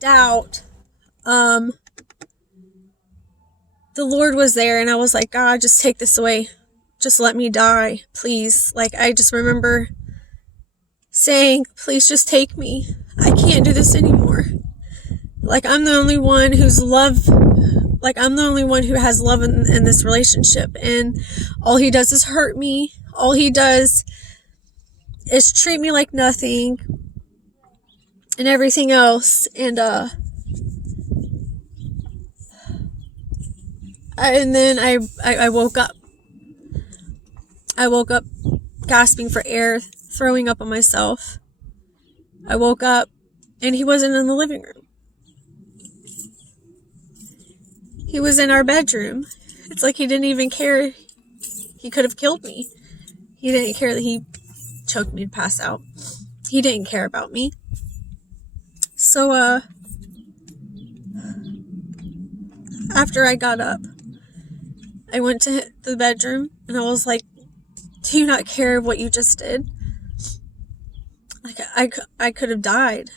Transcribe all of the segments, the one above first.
doubt, the Lord was there, and I was like, God, just take this away. Just let me die, please. Like, I just remember saying, please just take me. I can't do this anymore. Like, I'm the only one who's I'm the only one who has love in this relationship, and all he does is hurt me. All he does is treat me like nothing and everything else. And then I woke up. I woke up gasping for air, throwing up on myself. I woke up and he wasn't in the living room. He was in our bedroom. It's like he didn't even care. He could have killed me. He didn't care that he choked me to pass out. He didn't care about me. So, after I got up, I went to the bedroom and I was like, do you not care what you just did? Like, I could have died.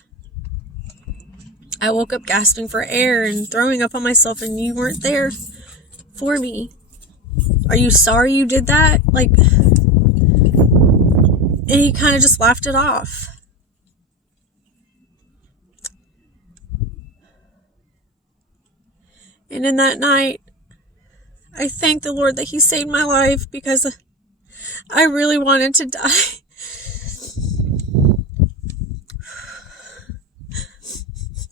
I woke up gasping for air and throwing up on myself, and you weren't there for me. Are you sorry you did that? Like, and he kind of just laughed it off. And in that night, I thank the Lord that he saved my life, because I really wanted to die.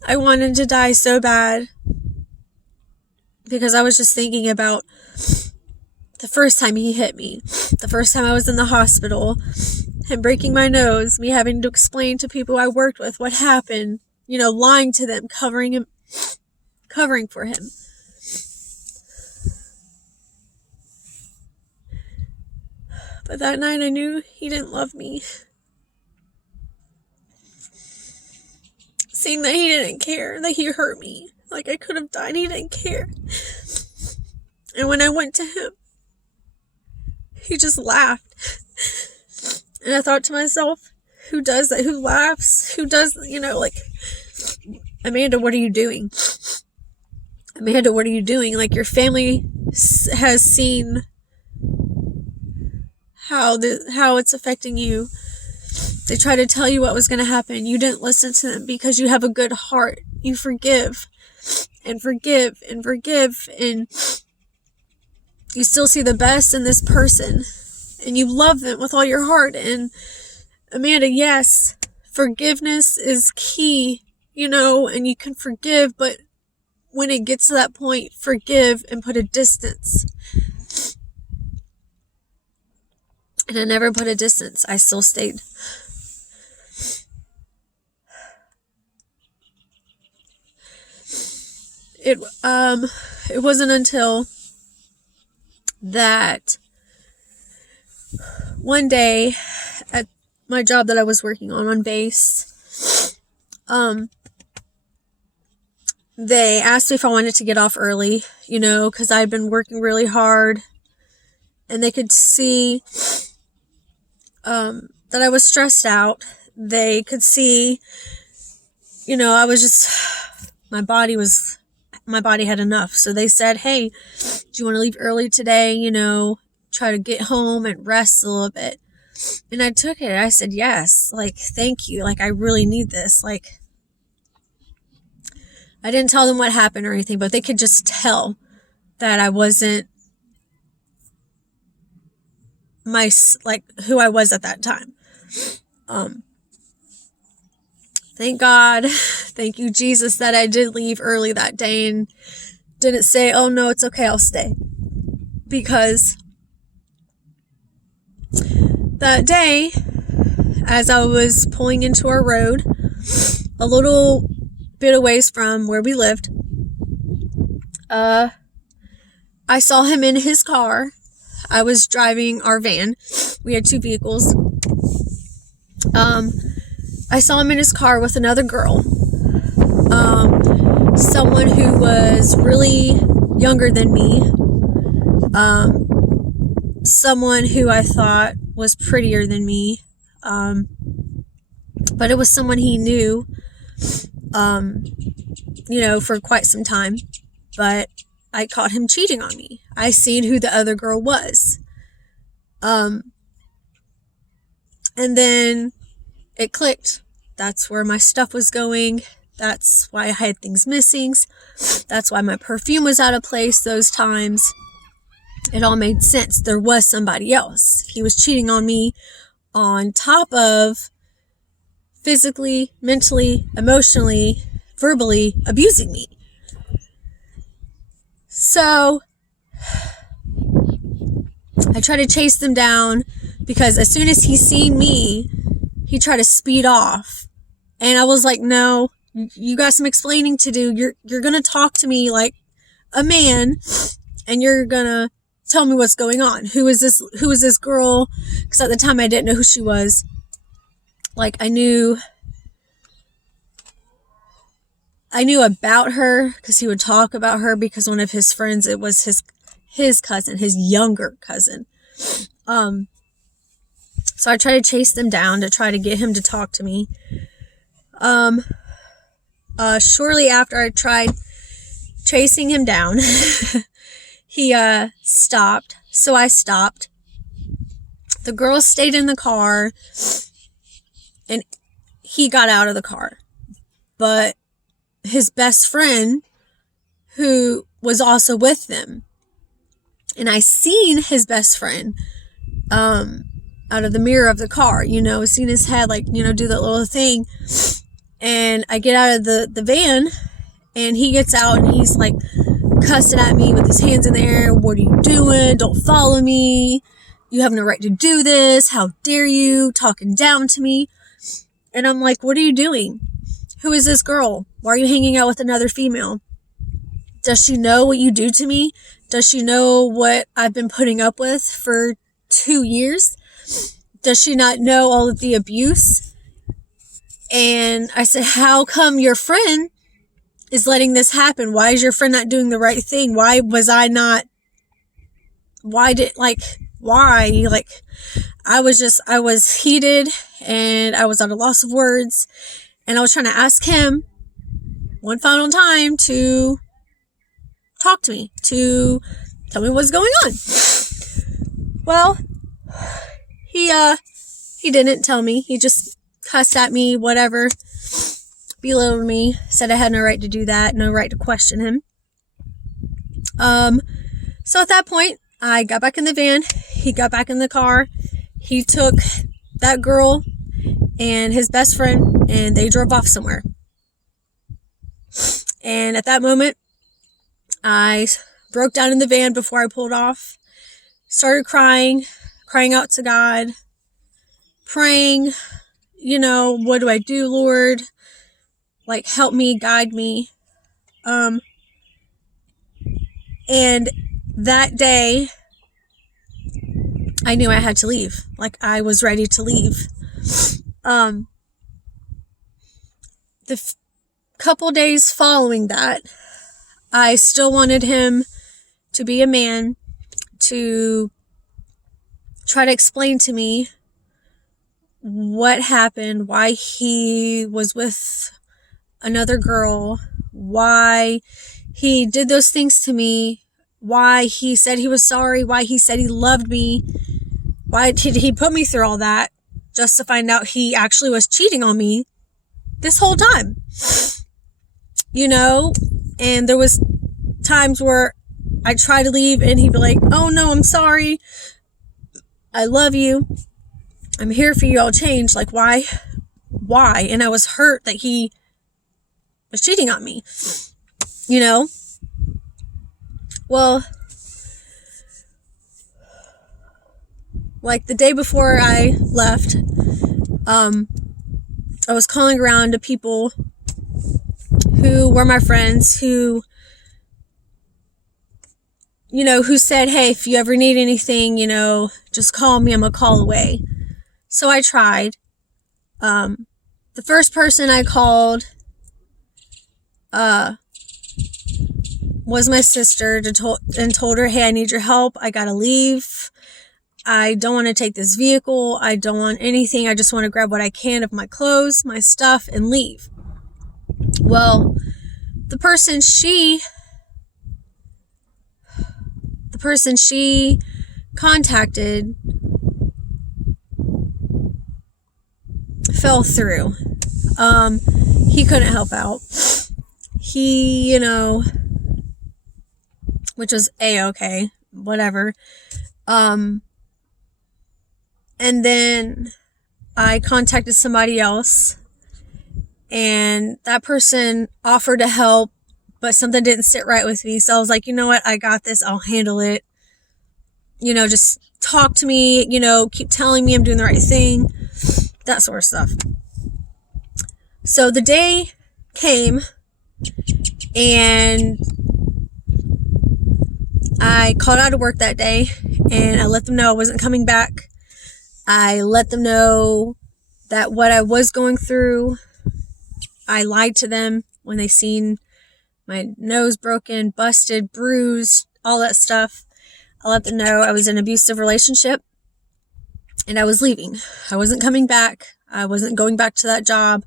I wanted to die so bad, because I was just thinking about the first time he hit me, the first time I was in the hospital, him breaking my nose, me having to explain to people I worked with what happened, lying to them, covering for him. But that night I knew he didn't love me. Seeing that he didn't care, that he hurt me, like I could have died, he didn't care. And when I went to him, he just laughed. And I thought to myself, who does that? Who laughs? Who does, Amanda, what are you doing? Amanda, what are you doing? Like, your family has seen how it's affecting you. They try to tell you what was going to happen. You didn't listen to them because you have a good heart. You forgive and forgive and forgive, and you still see the best in this person, and you love them with all your heart. And Amanda, yes, forgiveness is key, and you can forgive, but when it gets to that point, forgive and put a distance. And I never put a distance. I still stayed. It wasn't until that one day at my job that I was working on base, they asked me if I wanted to get off early, because I'd been working really hard, and they could see that I was stressed out. They could see, I was just, my body had enough. So they said, hey, do you want to leave early today? Try to get home and rest a little bit. And I took it. I said, yes, like, thank you. Like, I really need this. Like, I didn't tell them what happened or anything, but they could just tell that I wasn't who I was at that time. Thank God, thank you, Jesus, that I did leave early that day and didn't say, oh no, it's okay, I'll stay. Because that day, as I was pulling into our road, a little bit a ways from where we lived, I saw him in his car. I was driving our van. We had two vehicles. I saw him in his car with another girl. Someone who was really younger than me. Someone who I thought was prettier than me. But it was someone he knew. for quite some time, but I caught him cheating on me. I seen who the other girl was. And then it clicked. That's where my stuff was going. That's why I had things missing. That's why my perfume was out of place those times. It all made sense. There was somebody else. He was cheating on me on top of physically, mentally, emotionally, verbally abusing me. So I tried to chase them down because as soon as he seen me, he tried to speed off. And I was like, no, you got some explaining to do. You're going to talk to me like a man, and you're going to tell me what's going on. Who is this girl? Because at the time I didn't know who she was. Like, I knew about her because he would talk about her because one of his friends, it was his cousin, his younger cousin. So I tried to chase them down to try to get him to talk to me. Shortly after I tried chasing him down, he stopped. So I stopped. The girl stayed in the car and he got out of the car. But his best friend, who was also with them, and I seen his best friend out of the mirror of the car, seen his head do that little thing. And I get out of the van, and he gets out and he's like cussing at me with his hands in the air. What are you doing? Don't follow me. You have no right to do this. How dare you? Talking down to me. And I'm like, what are you doing? Who is this girl? Why are you hanging out with another female? Does she know what you do to me? Does she know what I've been putting up with for 2 years? Does she not know all of the abuse? And I said, how come your friend is letting this happen? Why is your friend not doing the right thing? Why was I not? Why? I was heated and I was at a loss of words, and I was trying to ask him one final time to talk to me, to tell me what's going on. Well, he didn't tell me. He just cussed at me, whatever, belittled me, said I had no right to do that, no right to question him. So at that point, I got back in the van. He got back in the car. He took that girl and his best friend, and they drove off somewhere. And at that moment, I broke down in the van before I pulled off, started crying out to God, praying, what do I do, Lord? Help me, guide me. And that day, I knew I had to leave. I was ready to leave. The couple days following that, I still wanted him to be a man, to try to explain to me what happened, why he was with another girl, why he did those things to me, why he said he was sorry, why he said he loved me, why did he put me through all that just to find out he actually was cheating on me this whole time. And there was times where I try to leave and he'd be like, oh no, I'm sorry, I love you, I'm here for you, I'll change. Why? And I was hurt that he was cheating on me, Well, the day before I left, I was calling around to people who were my friends, who said, hey, if you ever need anything, just call me, I'm a call away. So I tried. The first person I called was my sister and told her, hey, I need your help. I gotta leave. I don't want to take this vehicle. I don't want anything. I just want to grab what I can of my clothes, my stuff, and leave. Well, the person she contacted fell through. He couldn't help out. He, which was A-okay, whatever. And then I contacted somebody else, and that person offered to help, but something didn't sit right with me. So I was like, you know what? I got this. I'll handle it. Just talk to me, keep telling me I'm doing the right thing, that sort of stuff. So the day came, and I called out of work that day, and I let them know I wasn't coming back. I let them know that what I was going through, I lied to them when they seen my nose broken, busted, bruised, all that stuff. I let them know I was in an abusive relationship and I was leaving. I wasn't coming back. I wasn't going back to that job.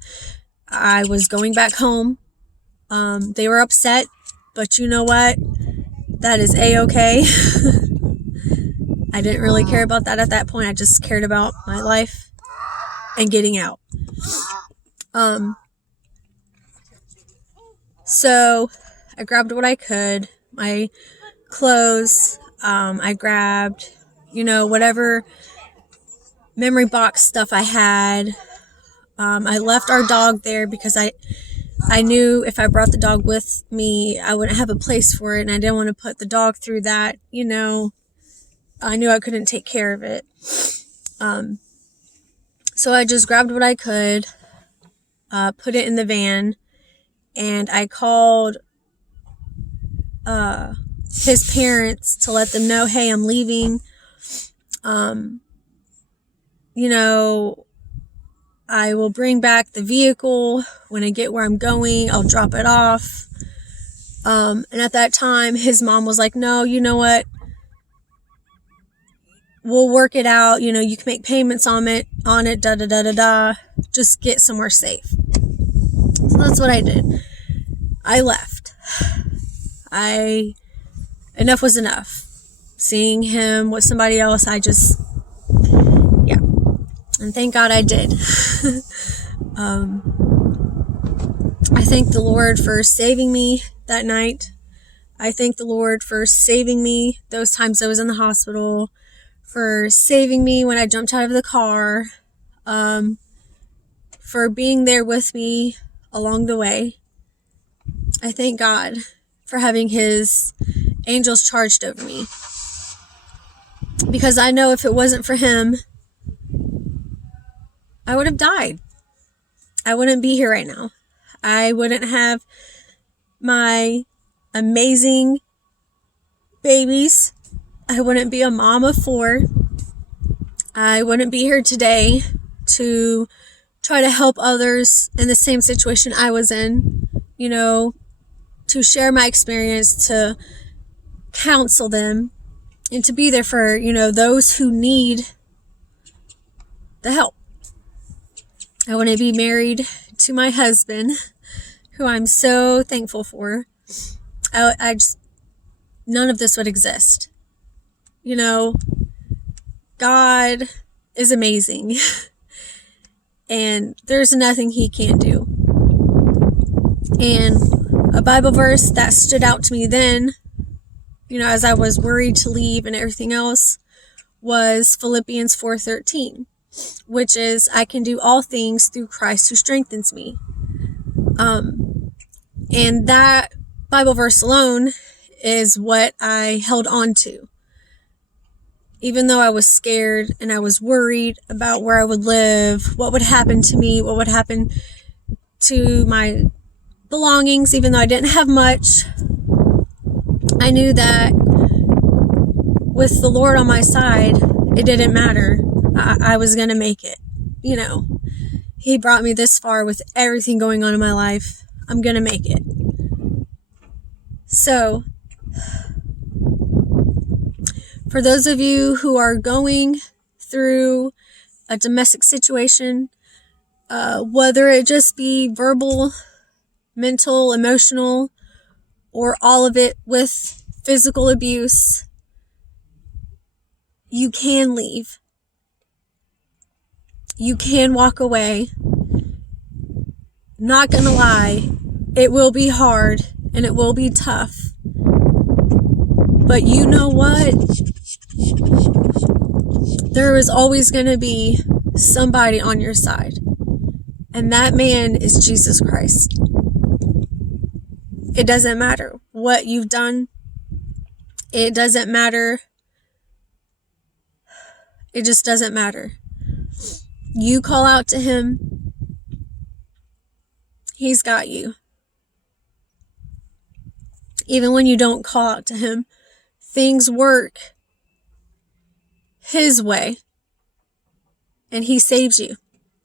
I was going back home. They were upset, but you know what? That is A-okay. I didn't really care about that at that point. I just cared about my life and getting out. So I grabbed what I could, my clothes. I grabbed, whatever memory box stuff I had. I left our dog there because I knew if I brought the dog with me, I wouldn't have a place for it, and I didn't want to put the dog through that, I knew I couldn't take care of it. So I just grabbed what I could, put it in the van, and I called his parents to let them know, hey, I'm leaving. I will bring back the vehicle when I get where I'm going. I'll drop it off. And at that time, his mom was like, no, you know what? We'll work it out. You can make payments on it, da-da-da-da-da. Just get somewhere safe. So that's what I did. I left. Enough was enough. Seeing him with somebody else, and thank God I did. I thank the Lord for saving me that night. I thank the Lord for saving me those times I was in the hospital, for saving me when I jumped out of the car, for being there with me along the way. I thank God for having his angels charged over me. Because I know if it wasn't for him, I would have died. I wouldn't be here right now. I wouldn't have my amazing babies. I wouldn't be a mom of 4. I wouldn't be here today to try to help others in the same situation I was in, to share my experience, to counsel them, and to be there for, those who need the help. I want to be married to my husband, who I'm so thankful for. I just, none of this would exist. God is amazing. And there's nothing he can't do. And a Bible verse that stood out to me then, as I was worried to leave and everything else, was Philippians 4:13. Which is, I can do all things through Christ who strengthens me. And that Bible verse alone is what I held on to. Even though I was scared and I was worried about where I would live, what would happen to me, what would happen to my belongings, even though I didn't have much, I knew that with the Lord on my side, it didn't matter. I was going to make it. He brought me this far with everything going on in my life. I'm going to make it. So, for those of you who are going through a domestic situation, whether it just be verbal mental, emotional, or all of it with physical abuse, you can leave. You can walk away. Not gonna lie, it will be hard and it will be tough. But you know what? There is always gonna be somebody on your side. And that man is Jesus Christ. It doesn't matter what you've done. It doesn't matter. It just doesn't matter. You call out to him. He's got you. Even when you don't call out to him, things work his way. And he saves you.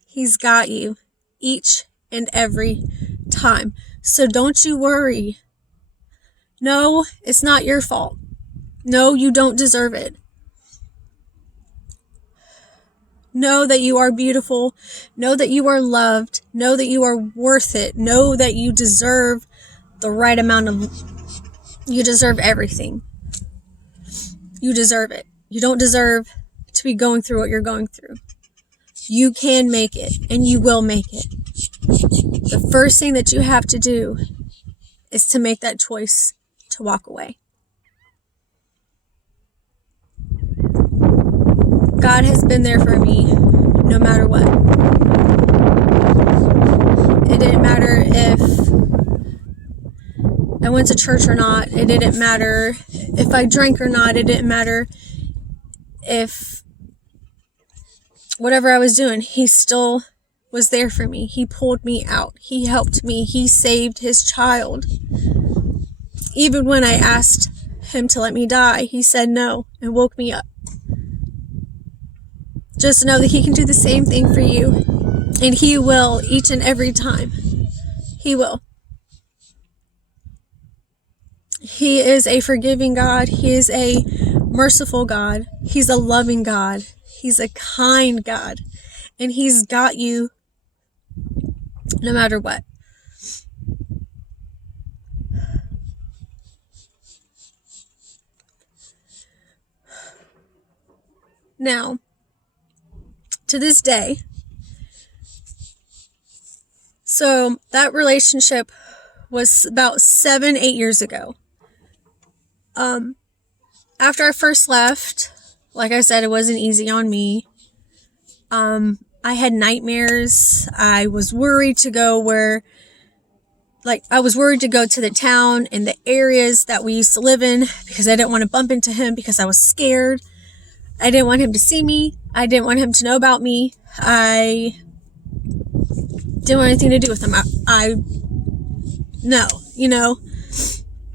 He's got you each and every time. So don't you worry. No, it's not your fault. No, you don't deserve it. Know that you are beautiful. Know that you are loved. Know that you are worth it. Know that you deserve the right amount of... You deserve everything. You deserve it. You don't deserve to be going through what you're going through. You can make it, and you will make it. The first thing that you have to do is to make that choice to walk away. God has been there for me no matter what. It didn't matter if I went to church or not. It didn't matter if I drank or not. It didn't matter if whatever I was doing, he still was there for me. He pulled me out. He helped me. He saved his child. Even when I asked him to let me die, he said no and woke me up. Just know that he can do the same thing for you. And he will each and every time. He will. He is a forgiving God. He is a merciful God. He's a loving God. He's a kind God. And he's got you no matter what. Now, to this day, so that relationship was about 7-8 years ago. After I first left, like I said, it wasn't easy on me. I had nightmares. I was worried to go I was worried to go to the town and the areas that we used to live in because I didn't want to bump into him because I was scared. I didn't want him to see me. I didn't want him to know about me. I didn't want anything to do with him.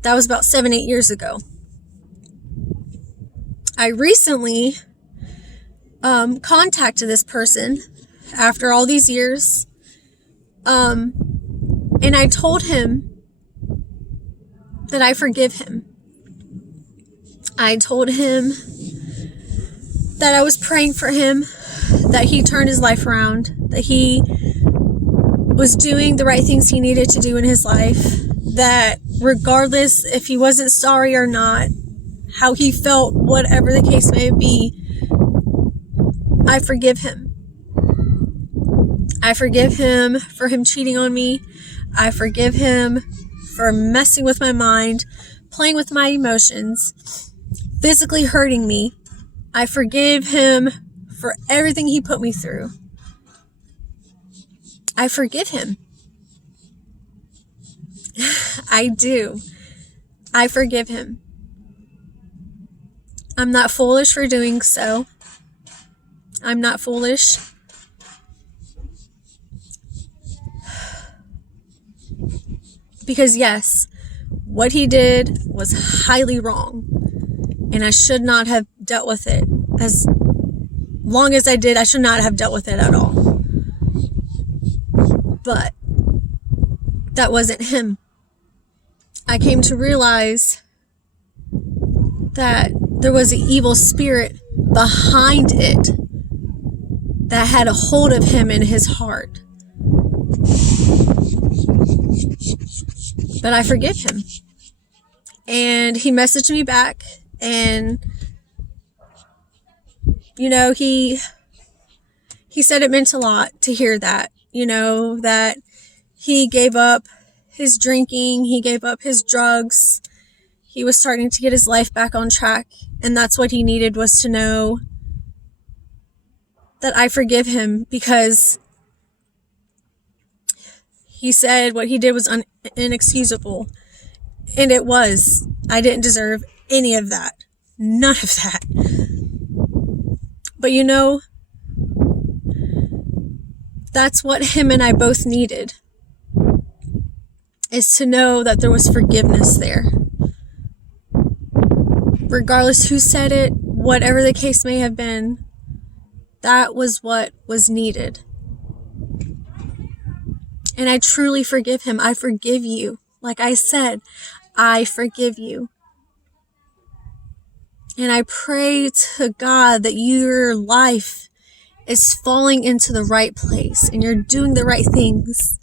That was about 7-8 years ago. I recently contacted this person after all these years, and I told him that I forgive him. I told him that I was praying for him, that he turned his life around, that he was doing the right things he needed to do in his life, that regardless if he wasn't sorry or not, how he felt, whatever the case may be, I forgive him. I forgive him for him cheating on me. I forgive him for messing with my mind, playing with my emotions, physically hurting me. I forgive him for everything he put me through. I forgive him. I do. I forgive him. I'm not foolish for doing so. I'm not foolish. Because yes, what he did was highly wrong. And I should not have dealt with it. As long as I did, I should not have dealt with it at all. But that wasn't him. I came to realize that there was an evil spirit behind it that had a hold of him in his heart. But I forgive him. And he messaged me back, and he said it meant a lot to hear that, that he gave up his drinking, he gave up his drugs, he was starting to get his life back on track, and that's what he needed, was to know that I forgive him, because he said what he did was inexcusable, and it was. I didn't deserve any of that. None of that. But that's what him and I both needed, is to know that there was forgiveness there. Regardless who said it, whatever the case may have been, that was what was needed. And I truly forgive him. I forgive you. Like I said, I forgive you. And I pray to God that your life is falling into the right place and you're doing the right things.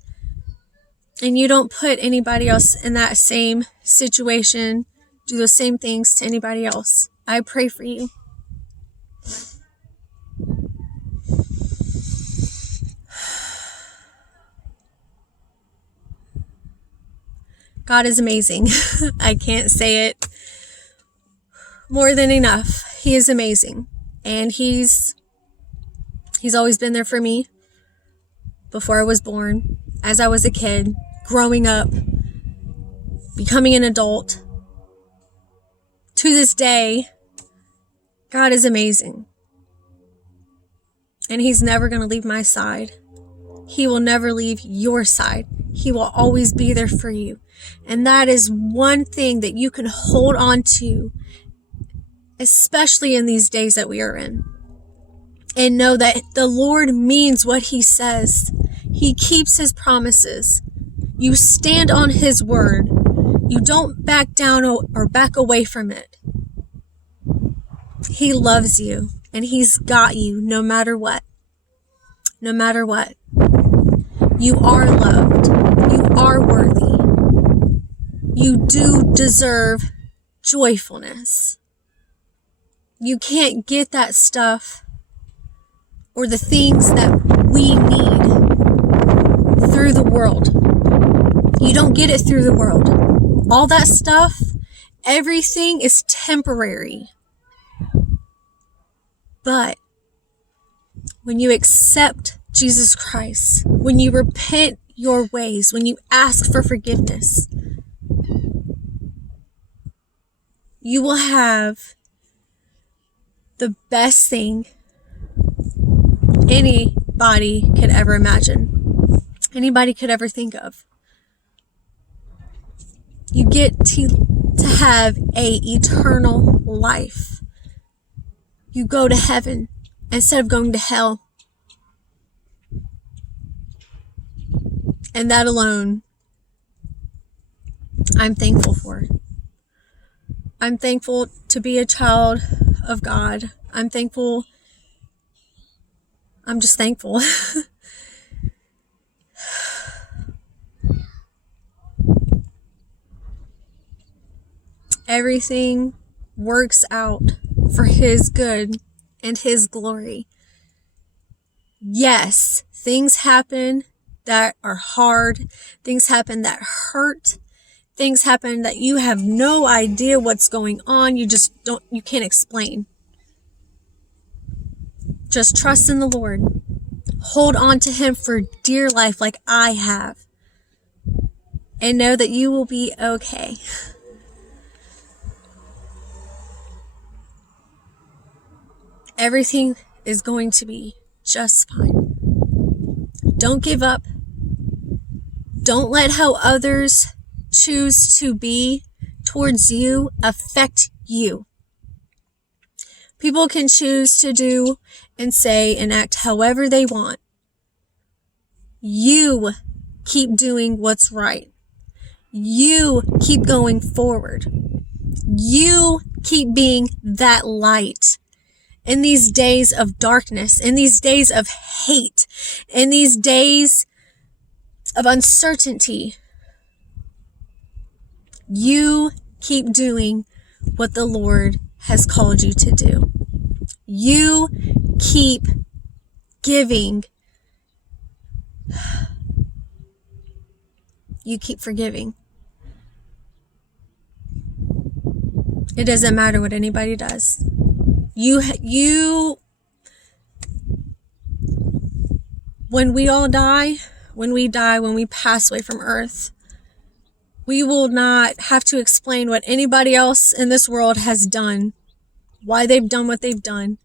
And you don't put anybody else in that same situation, do the same things to anybody else. I pray for you. God is amazing. I can't say it more than enough. He is amazing. And he's always been there for me before I was born, as I was a kid, growing up, becoming an adult. To this day, God is amazing. And he's never going to leave my side. He will never leave your side. He will always be there for you. And that is one thing that you can hold on to, especially in these days that we are in. And know that the Lord means what he says. He keeps his promises. You stand on his word. You don't back down or back away from it. He loves you, and he's got you no matter what. No matter what. You are loved. You are worthy. You do deserve joyfulness. You can't get that stuff or the things that we need through the world. You don't get it through the world. All that stuff, everything is temporary. But when you accept Jesus Christ, when you repent your ways, when you ask for forgiveness, you will have the best thing anybody could ever imagine, anybody could ever think of. You get to have a eternal life. You go to heaven instead of going to hell. And that alone, I'm thankful for. I'm thankful to be a child of God. I'm just thankful. Everything works out for his good and his glory. Yes, things happen that are hard. Things happen that hurt. Things happen that you have no idea what's going on. You can't explain. Just trust in the Lord. Hold on to him for dear life like I have. And know that you will be okay. Everything is going to be just fine. Don't give up. Don't let how others choose to be towards you affect you. People can choose to do and say and act however they want. You keep doing what's right. You keep going forward. You keep being that light. In these days of darkness, in these days of hate, in these days of uncertainty, You keep doing what the Lord has called you to do. You keep giving. You keep forgiving. It doesn't matter what anybody does. When we die, when we pass away from earth, we will not have to explain what anybody else in this world has done, why they've done what they've done.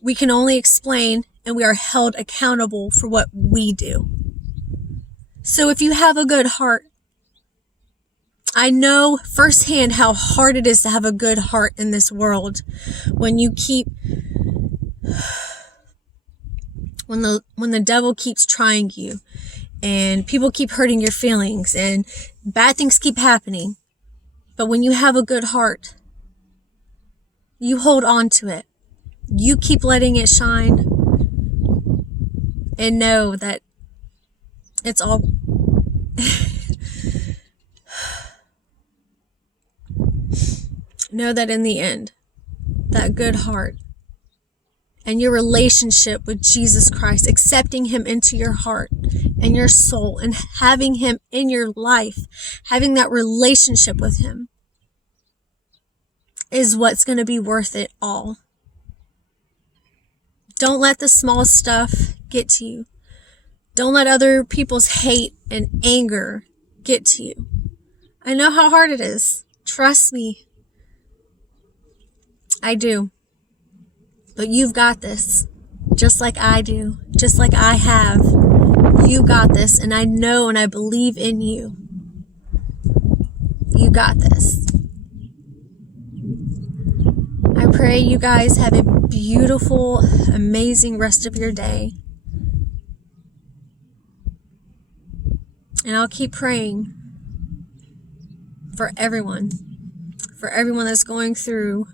We can only explain, and we are held accountable for what we do. So if you have a good heart, I know firsthand how hard it is to have a good heart in this world when the devil keeps trying you and people keep hurting your feelings and bad things keep happening. But when you have a good heart, you hold on to it. You keep letting it shine and know that it's all know that in the end, that good heart and your relationship with Jesus Christ, accepting him into your heart and your soul and having him in your life, having that relationship with him is what's going to be worth it all. Don't let the small stuff get to you. Don't let other people's hate and anger get to you. I know how hard it is. Trust me. I do. But you've got this. Just like I do. Just like I have. You got this. And I know and I believe in you. You got this. I pray you guys have a beautiful, amazing rest of your day. And I'll keep praying for everyone that's going through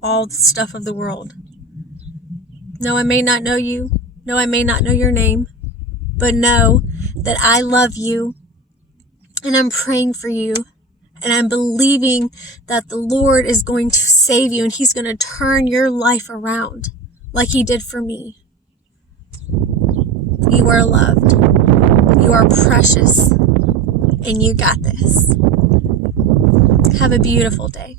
all the stuff of the world. No, I may not know you. No, I may not know your name. But know that I love you. And I'm praying for you. And I'm believing that the Lord is going to save you. And he's going to turn your life around like he did for me. You are loved. You are precious. And you got this. Have a beautiful day.